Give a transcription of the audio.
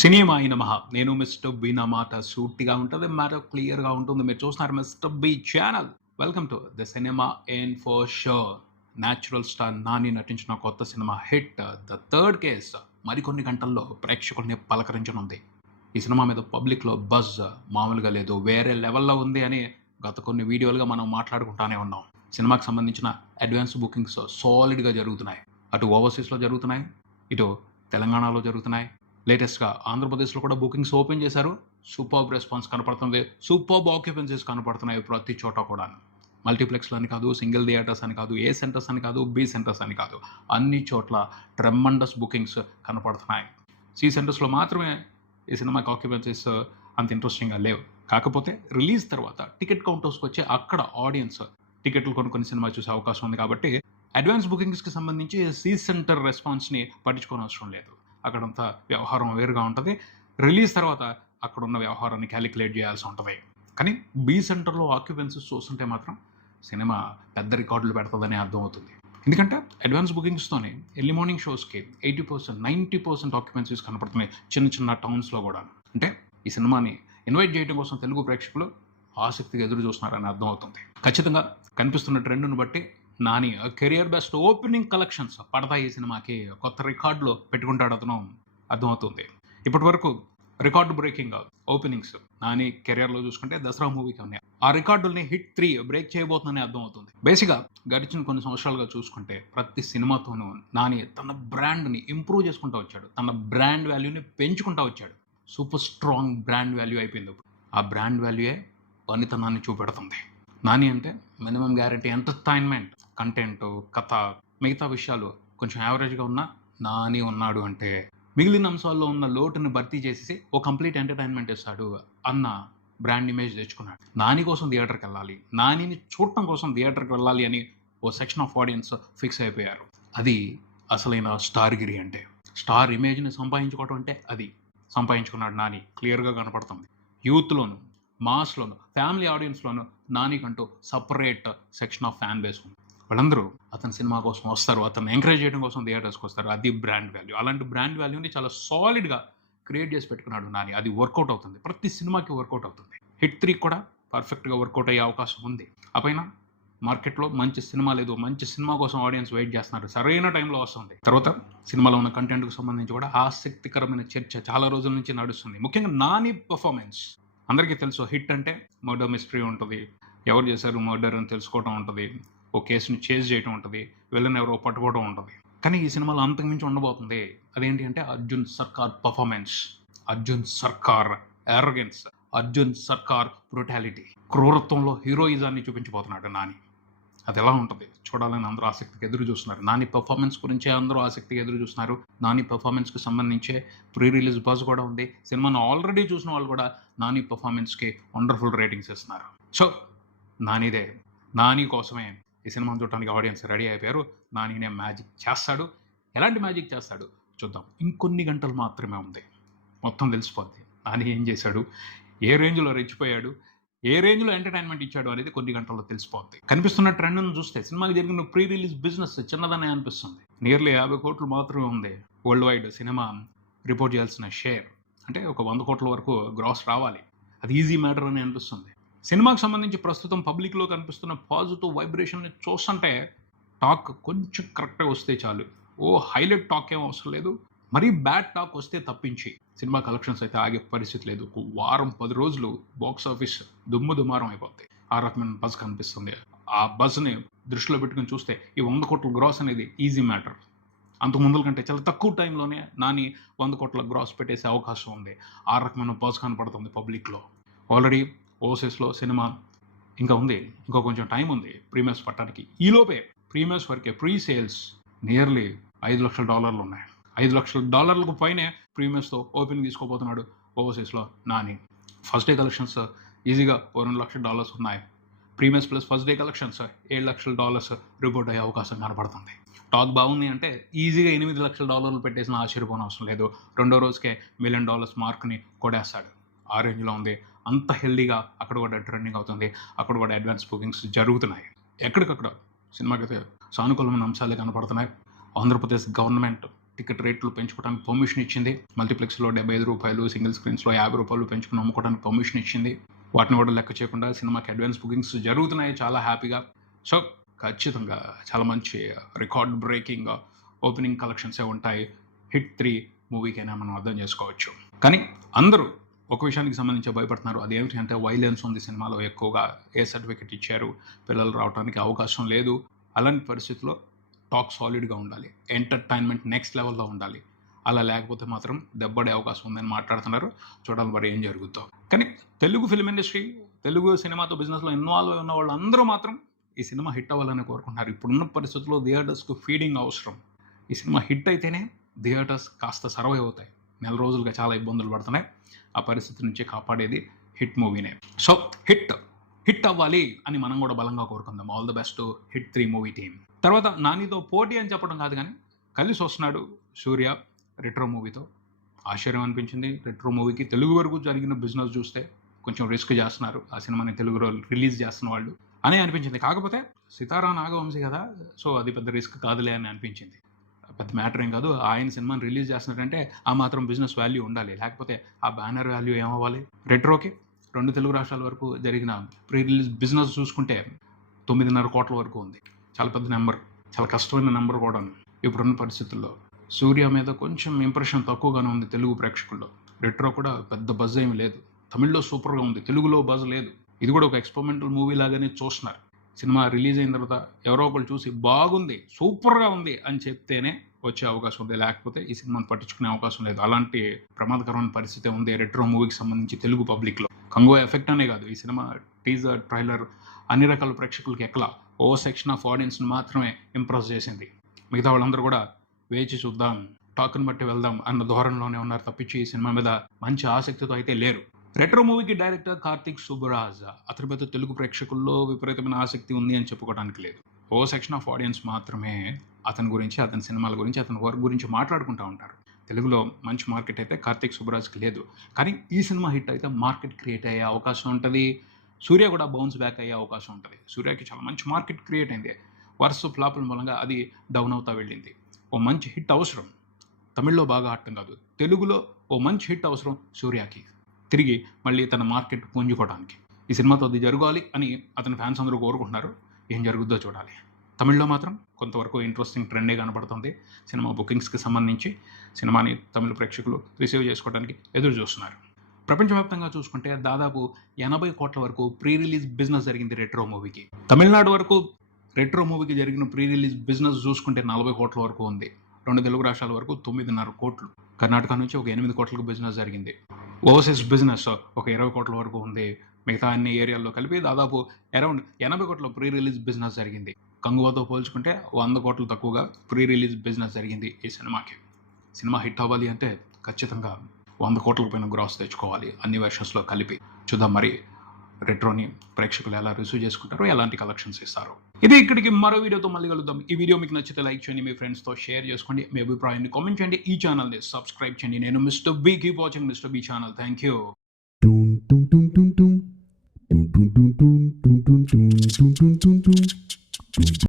Cinema అయిన మహా నేను మిస్టర్ బి నా మాట సూటిగా ఉంటుంది మాట క్లియర్గా ఉంటుంది. మీరు చూస్తున్నారు mister B channel. Welcome to the cinema info show. Natural star Nani నటించిన కొత్త సినిమా హిట్ ద థర్డ్ కేస్ మరికొన్ని గంటల్లో ప్రేక్షకుల్ని పలకరించనుంది. ఈ సినిమా మీద పబ్లిక్లో బజ్ మామూలుగా లేదు, వేరే లెవెల్లో ఉంది అని గత కొన్ని వీడియోలుగా మనం మాట్లాడుకుంటానే ఉన్నాం. సినిమాకి సంబంధించిన అడ్వాన్స్ బుకింగ్స్ సాలిడ్గా జరుగుతున్నాయి. అటు ఓవర్సీస్లో జరుగుతున్నాయి, ఇటు తెలంగాణలో జరుగుతున్నాయి. లేటెస్ట్గా ఆంధ్రప్రదేశ్లో కూడా బుకింగ్స్ ఓపెన్ చేశారు. సూపర్బ్ రెస్పాన్స్ కనపడుతుంది, సూపర్బ్ ఆక్యుపెన్సీస్ కనపడుతున్నాయి ప్రతి చోట కూడా. మల్టీప్లెక్స్లు అని కాదు, సింగిల్ థియేటర్స్ అని కాదు, ఏ సెంటర్స్ అని కాదు, బి సెంటర్స్ అని కాదు, అన్ని చోట్ల ట్రెమండస్ బుకింగ్స్ కనపడుతున్నాయి. సి సెంటర్స్లో మాత్రమే ఈ సినిమాకి ఆక్యుపెన్సీస్ అంత ఇంట్రెస్టింగ్గా లేవు. కాకపోతే రిలీజ్ తర్వాత టికెట్ కౌంటర్స్కి వచ్చి అక్కడ ఆడియన్స్ టికెట్లు కొనుక్కొని సినిమా చూసే అవకాశం ఉంది. కాబట్టి అడ్వాన్స్ బుకింగ్స్కి సంబంధించి సి సెంటర్ రెస్పాన్స్ని పట్టించుకోని అవసరం లేదు. అక్కడంతా వ్యవహారం వేరుగా ఉంటుంది. రిలీజ్ తర్వాత అక్కడున్న వ్యవహారాన్ని క్యాలిక్యులేట్ చేయాల్సి ఉంటుంది. కానీ బి సెంటర్లో ఆక్యుపెన్సీస్ చూస్తుంటే మాత్రం సినిమా పెద్ద రికార్డులు పెడుతుందని అర్థమవుతుంది. ఎందుకంటే అడ్వాన్స్ బుకింగ్స్తోనే ఎర్లీ మార్నింగ్ షోస్కి 80%, 90% ఆక్యుపెన్సీస్ కనపడుతున్నాయి చిన్న చిన్న టౌన్స్లో కూడా. అంటే ఈ సినిమాని ఇన్వైట్ చేయడం కోసం తెలుగు ప్రేక్షకులు ఆసక్తిగా ఎదురు చూస్తున్నారని అర్థమవుతుంది. ఖచ్చితంగా కనిపిస్తున్న ట్రెండ్ను బట్టి Nani career best opening collections పడతాయి. ఈ సినిమాకి కొత్త రికార్డులు పెట్టుకుంటాడు అతను అర్థమవుతుంది. ఇప్పటి వరకు రికార్డు బ్రేకింగ్ ఓపెనింగ్స్ నాని కెరియర్లో చూసుకుంటే దసరా మూవీకి ఉన్నాయి. ఆ రికార్డుల్ని హిట్ 3 బ్రేక్ చేయబోతుందని అర్థమవుతుంది. బేసిక్గా గడిచిన కొన్ని సంవత్సరాలుగా చూసుకుంటే ప్రతి సినిమాతోనూ నాని తన బ్రాండ్ని ఇంప్రూవ్ చేసుకుంటూ వచ్చాడు, తన బ్రాండ్ వాల్యూని పెంచుకుంటూ వచ్చాడు. సూపర్ స్ట్రాంగ్ బ్రాండ్ వాల్యూ అయిపోయింది. ఆ బ్రాండ్ వాల్యూయే పనితనాన్ని చూపెడుతుంది. నాని అంటే మినిమం గ్యారంటీ ఎంటర్టైన్మెంట్, కంటెంట్, కథ, మిగతా విషయాలు కొంచెం యావరేజ్గా ఉన్నా నాని ఉన్నాడు అంటే మిగిలిన అంశాల్లో ఉన్న లోటుని భర్తీ చేసేసి ఓ కంప్లీట్ ఎంటర్టైన్మెంట్ ఇస్తాడు అన్న బ్రాండ్ ఇమేజ్ తెచ్చుకున్నాడు. నాని కోసం థియేటర్కి వెళ్ళాలి, నానిని చూడటం కోసం థియేటర్కి వెళ్ళాలి అని ఓ సెక్షన్ ఆఫ్ ఆడియన్స్ ఫిక్స్ అయిపోయారు. అది అసలైన స్టార్ గిరి అంటే. స్టార్ ఇమేజ్ని సంపాదించుకోవడం అంటే అది సంపాదించుకున్నాడు నాని, క్లియర్గా కనపడుతుంది. యూత్లోను, మాస్లోను, ఫ్యామిలీ ఆడియన్స్లోను నానికంటూ separate section of fan base ఉంది. వాళ్ళందరూ అతని సినిమా కోసం వస్తారు, అతను ఎంకరేజ్ చేయడం కోసం థియేటర్స్కి వస్తారు. అది బ్రాండ్ వాల్యూ. అలాంటి బ్రాండ్ వాల్యూని చాలా సాలిడ్గా క్రియేట్ చేసి పెట్టుకున్నాడు నాని. అది వర్కౌట్ అవుతుంది, ప్రతి సినిమాకి వర్కౌట్ అవుతుంది. హిట్ 3 కూడా పర్ఫెక్ట్గా వర్కౌట్ అయ్యే అవకాశం ఉంది. ఆ పైన మార్కెట్లో మంచి సినిమా లేదు, మంచి సినిమా కోసం ఆడియన్స్ వెయిట్ చేస్తున్నారు, సరైన టైంలో వస్తుంది. తర్వాత సినిమాలో ఉన్న కంటెంట్కి సంబంధించి కూడా ఆసక్తికరమైన చర్చ చాలా రోజుల నుంచి నడుస్తుంది. ముఖ్యంగా నాని పర్ఫార్మెన్స్. అందరికీ తెలుసు, హిట్ అంటే మర్డర్ మిస్టరీ ఉంటుంది, ఎవరు చేశారు మర్డర్ అని తెలుసుకోవడం ఉంటుంది, ఓ కేసుని చేజ్ చేయడం ఉంటుంది, విలన్ ఎవరో పట్టుకోవడం ఉంటుంది. కానీ ఈ సినిమాలో అంతకుమించి ఉండబోతుంది. అదేంటి అంటే అర్జున్ సర్కార్ పర్ఫార్మెన్స్, అర్జున్ సర్కార్ ఎర్రగెన్స్, అర్జున్ సర్కార్ బ్రూటాలిటీ, క్రూరత్వంలో హీరోయిజాన్ని చూపించబోతున్నాడు నాని. అది ఎలా ఉంటుంది చూడాలని అందరూ ఆసక్తిగా ఎదురు చూస్తున్నారు. నాని పర్ఫార్మెన్స్ గురించే అందరూ ఆసక్తిగా ఎదురు చూస్తున్నారు. నాని పర్ఫార్మెన్స్కి సంబంధించే ప్రీ రిలీజ్ బజ్ కూడా ఉంది. సినిమాను ఆల్రెడీ చూసిన వాళ్ళు కూడా నాని పర్ఫార్మెన్స్కి వండర్ఫుల్ రేటింగ్స్ ఇస్తున్నారు. సో నానిదే, నాని కోసమే ఈ సినిమాను చూడటానికి ఆడియన్స్ రెడీ అయిపోయారు. నానినే మ్యాజిక్ చేస్తాడు. ఎలాంటి మ్యాజిక్ చేస్తాడు చూద్దాం. ఇంకొన్ని గంటలు మాత్రమే ఉంది, మొత్తం తెలిసిపోద్ది. నాని ఏం చేశాడు, ఏ రేంజ్లో రెచ్చిపోయాడు, ఏ రేంజ్లో ఎంటర్టైన్మెంట్ ఇచ్చాడు అనేది కొన్ని గంటల్లో తెలిసిపోద్ది. కనిపిస్తున్న ట్రెండ్ను చూస్తే సినిమాకి జరిగిన ప్రీ రిలీజ్ బిజినెస్ చిన్నదనే అనిపిస్తుంది. నియర్లీ 50 కోట్లు మాత్రమే ఉంది వరల్డ్ వైడ్ సినిమా రిపోర్ట్ చేయాల్సిన షేర్. అంటే ఒక 100 కోట్ల వరకు గ్రాస్ రావాలి. అది ఈజీ మ్యాటర్ అని అనిపిస్తుంది. సినిమాకి సంబంధించి ప్రస్తుతం పబ్లిక్లో కనిపిస్తున్న పాజిటివ్ వైబ్రేషన్ని చూస్తుంటే టాక్ కొంచెం కరెక్ట్గా వస్తే చాలు. ఓ హైలైట్ టాక్ ఏం అవసరం లేదు, మరీ బ్యాడ్ టాక్ వస్తే తప్పించి సినిమా కలెక్షన్స్ అయితే ఆగే పరిస్థితి లేదు. ఒక వారం 10 రోజులు బాక్స్ ఆఫీస్ దుమారం అయిపోతాయి. ఆ రకమైన బజ్ కనిపిస్తుంది. ఆ బజ్ని దృష్టిలో పెట్టుకుని చూస్తే ఈ 100 కోట్ల గ్రాస్ అనేది ఈజీ మ్యాటర్. అంతకు ముందుల కంటే చాలా తక్కువ టైంలోనే నాని 100 కోట్ల గ్రాస్ పెట్టేసే అవకాశం ఉంది. ఆ రకమైన బజ్ కనపడుతుంది పబ్లిక్లో. ఆల్రెడీ ఓవర్సీస్లో సినిమా ఇంకా ఉంది, ఇంకో కొంచెం టైం ఉంది ప్రీమియర్స్ పట్టడానికి. ఈలోపే ప్రీమియర్స్ వరకే ప్రీ సేల్స్ నియర్లీ $5 లక్షల ఉన్నాయి. $5 లక్షల పైనే ప్రీమియర్స్తో ఓపెనింగ్ తీసుకోబోతున్నాడు ఓవర్సీస్లో నాని. ఫస్ట్ డే కలెక్షన్స్ ఈజీగా $2 లక్షల ఉన్నాయి. Premieres plus first day collections $7 లక్షల రిపోర్ట్ అయ్యే అవకాశం కనపడుతుంది. టాక్ బాగుంది అంటే ఈజీగా $8 లక్షల పెట్టేసిన ఆశ్చర్యపోని అవసరం లేదు. రెండో రోజుకే $1 మిలియన్ మార్క్ని కొడేస్తాడు. ఆ రేంజ్లో ఉంది. అంత హెల్దీగా అక్కడ కూడా ట్రెండింగ్ అవుతుంది, అక్కడ కూడా అడ్వాన్స్ బుకింగ్స్ జరుగుతున్నాయి. ఎక్కడికక్కడ సినిమాకి అయితే సానుకూలమైన అంశాలే కనపడుతున్నాయి. ఆంధ్రప్రదేశ్ గవర్నమెంట్ టికెట్ రేట్లు పెంచుకోవడానికి పర్మిషన్ ఇచ్చింది. మల్టీప్లెక్స్లో ₹75, సింగిల్ స్క్రీన్స్లో ₹50 పెంచుకుని అమ్ముకోవడానికి పర్మిషన్ ఇచ్చింది. వాటిని కూడా లెక్క చేయకుండా సినిమాకి అడ్వాన్స్ బుకింగ్స్ జరుగుతున్నాయి చాలా హ్యాపీగా. సో ఖచ్చితంగా చాలా మంచి రికార్డ్ బ్రేకింగ్ ఓపెనింగ్ కలెక్షన్సే ఉంటాయి హిట్ 3 మూవీకైనా మనం అర్థం చేసుకోవచ్చు. కానీ అందరూ ఒక విషయానికి సంబంధించి భయపడుతున్నారు. అదేమిటి అంటే వైలెన్స్ ఉంది సినిమాలో ఎక్కువగా, ఏ సర్టిఫికెట్ ఇచ్చారు, పిల్లలు రావడానికి అవకాశం లేదు. అలాంటి పరిస్థితుల్లో టాక్ సాలిడ్గా ఉండాలి, ఎంటర్టైన్మెంట్ నెక్స్ట్ లెవెల్లో ఉండాలి. అలా లేకపోతే మాత్రం దెబ్బడే అవకాశం ఉందని మాట్లాడుతున్నారు. చూడాలి మరి ఏం జరుగుతుందో. కానీ తెలుగు ఫిల్మ్ ఇండస్ట్రీ, తెలుగు సినిమాతో బిజినెస్లో ఇన్వాల్వ్ అయిన వాళ్ళు అందరూ మాత్రం ఈ సినిమా హిట్ అవ్వాలని కోరుకుంటున్నారు. ఇప్పుడున్న పరిస్థితుల్లో థియేటర్స్కు ఫీడింగ్ అవసరం. ఈ సినిమా హిట్ అయితేనే థియేటర్స్ కాస్త సర్వైవ్ అవుతాయి. నెల రోజులుగా చాలా ఇబ్బందులు పడుతున్నాయి. ఆ పరిస్థితి నుంచి కాపాడేది హిట్ మూవీనే. సో హిట్ అవ్వాలి అని మనం కూడా బలంగా కోరుకుందాం. All the best hit 3 movie team. తర్వాత నానితో పోటీ అని చెప్పడం కాదు, కానీ కలిసి వస్తున్నాడు సూర్య రెట్రో మూవీతో. ఆశ్చర్యం అనిపించింది. రెట్రో మూవీకి తెలుగు వరకు జరిగిన బిజినెస్ చూస్తే కొంచెం రిస్క్ చేస్తున్నారు ఆ సినిమాని తెలుగులో రిలీజ్ చేస్తున్న వాళ్ళు అని అనిపించింది. కాకపోతే సితారా నాగవంశీ కదా, సో అది పెద్ద రిస్క్ కాదులే అని అనిపించింది. పెద్ద మ్యాటర్ ఏం కాదు. ఆయన సినిమాని రిలీజ్ చేస్తున్నారంటే ఆ మాత్రం బిజినెస్ వాల్యూ ఉండాలి, లేకపోతే ఆ బ్యానర్ వాల్యూ ఏమవ్వాలి. రెట్రోకి 2 తెలుగు రాష్ట్రాల వరకు జరిగిన ప్రీ రిలీజ్ బిజినెస్ చూసుకుంటే 9.5 కోట్ల వరకు ఉంది. చాలా పెద్ద నెంబర్, చాలా కష్టమైన నెంబర్ కూడా. ఇప్పుడున్న పరిస్థితుల్లో సూర్య మీద కొంచెం ఇంప్రెషన్ తక్కువగానే ఉంది తెలుగు ప్రేక్షకుల్లో. రెట్రో కూడా పెద్ద బజ్ ఏమి లేదు. తమిళ్లో సూపర్గా ఉంది, తెలుగులో బజ్ లేదు. ఇది కూడా ఒక ఎక్స్పెరిమెంటల్ మూవీ లాగానే చూస్తున్నారు. సినిమా రిలీజ్ అయిన తర్వాత ఎవరో ఒకళ్ళు చూసి బాగుంది, సూపర్గా ఉంది అని చెప్తేనే వచ్చే అవకాశం ఉంది, లేకపోతే ఈ సినిమాను పట్టించుకునే అవకాశం లేదు. అలాంటి ప్రమాదకరమైన పరిస్థితి ఉంది రెట్రో మూవీకి సంబంధించి తెలుగు పబ్లిక్లో. కంగో ఎఫెక్ట్ అనే కాదు, ఈ సినిమా టీజర్, ట్రైలర్ అన్ని రకాల ప్రేక్షకులకి ఎక్కలా ఓ సెక్షన్ ఆఫ్ ఆడియన్స్ని మాత్రమే ఇంప్రెస్ చేసింది. మిగతా వాళ్ళందరూ కూడా వేచి చూద్దాం, టాక్ని బట్టి వెళ్దాం అన్న ధోరణిలోనే ఉన్నారు తప్పించి ఈ సినిమా మీద మంచి ఆసక్తితో అయితే లేరు. రెట్రో మూవీకి డైరెక్టర్ కార్తిక్ సుబ్బరాజ్. అతని మీద తెలుగు ప్రేక్షకుల్లో విపరీతమైన ఆసక్తి ఉంది అని చెప్పుకోవడానికి లేదు. ఓ సెక్షన్ ఆఫ్ ఆడియన్స్ మాత్రమే అతని గురించి, అతని సినిమాల గురించి, అతని వర్క్ గురించి మాట్లాడుకుంటూ ఉంటారు. తెలుగులో మంచి మార్కెట్ అయితే కార్తిక్ సుబ్బరాజ్కి లేదు. కానీ ఈ సినిమా హిట్ అయితే మార్కెట్ క్రియేట్ అయ్యే అవకాశం ఉంటుంది. సూర్య కూడా బౌన్స్ బ్యాక్ అయ్యే అవకాశం ఉంటుంది. సూర్యకి చాలా మంచి మార్కెట్ క్రియేట్ అయింది. వరుస ఫ్లాపుల మూలంగా అది డౌన్ అవుతా వెళ్ళింది. ఓ మంచి హిట్ అవసరం. తమిళ్లో బాగా ఆడటం కాదు, తెలుగులో ఓ మంచి హిట్ అవసరం సూర్యకి, తిరిగి మళ్ళీ తన మార్కెట్ పుంజుకోవడానికి. ఈ సినిమాతో అది జరగాలి అని అతని ఫ్యాన్స్ అందరూ కోరుకుంటున్నారు. ఏం జరుగుద్దో చూడాలి. తమిళ్లో మాత్రం కొంతవరకు ఇంట్రెస్టింగ్ ట్రెండే కనబడుతుంది. సినిమా బుకింగ్స్కి సంబంధించి సినిమాని తమిళ ప్రేక్షకులు రిసీవ్ చేసుకోవడానికి ఎదురు చూస్తున్నారు. ప్రపంచవ్యాప్తంగా చూసుకుంటే దాదాపు 80 కోట్ల వరకు ప్రీ రిలీజ్ బిజినెస్ జరిగింది రెట్రో మూవీకి. తమిళనాడు వరకు రెట్రో మూవీకి జరిగిన ప్రీ రిలీజ్ బిజినెస్ చూసుకుంటే 40 కోట్ల వరకు ఉంది. 2 తెలుగు రాష్ట్రాల వరకు 9.5 కోట్లు. కర్ణాటక నుంచి ఒక 8 కోట్లకు బిజినెస్ జరిగింది. ఓవర్సీస్ బిజినెస్ ఒక 20 కోట్ల వరకు ఉంది. మిగతా అన్ని ఏరియాల్లో కలిపి దాదాపు అరౌండ్ 80 కోట్ల ప్రీ రిలీజ్ బిజినెస్ జరిగింది. కంగువాతో పోల్చుకుంటే 100 కోట్లు తక్కువగా ప్రీ రిలీజ్ బిజినెస్ జరిగింది ఈ సినిమాకి. సినిమా హిట్ అవ్వాలి అంటే ఖచ్చితంగా 100 కోట్ల పైన గ్రాస్ తెచ్చుకోవాలి అన్ని వెర్షన్స్లో కలిపి. చూద్దాం మరి రెట్రోని ప్రేక్షకులు ఎలా రిసీవ్ చేసుకుంటారో, ఎలాంటి కలెక్షన్స్ ఇస్తారో. ఇది ఇక్కడికి మరో వీడియోతో మళ్ళీ కలుద్దాం. ఈ వీడియో మీకు నచ్చితే లైక్ చేయండి, మీ ఫ్రెండ్స్తో షేర్ చేసుకోండి, మీ అభిప్రాయాన్ని కామెంట్ చేయండి, ఈ ఛానల్ని సబ్స్క్రైబ్ చేయండి. నేను mister B. Keep watching mister B channel. Thank you.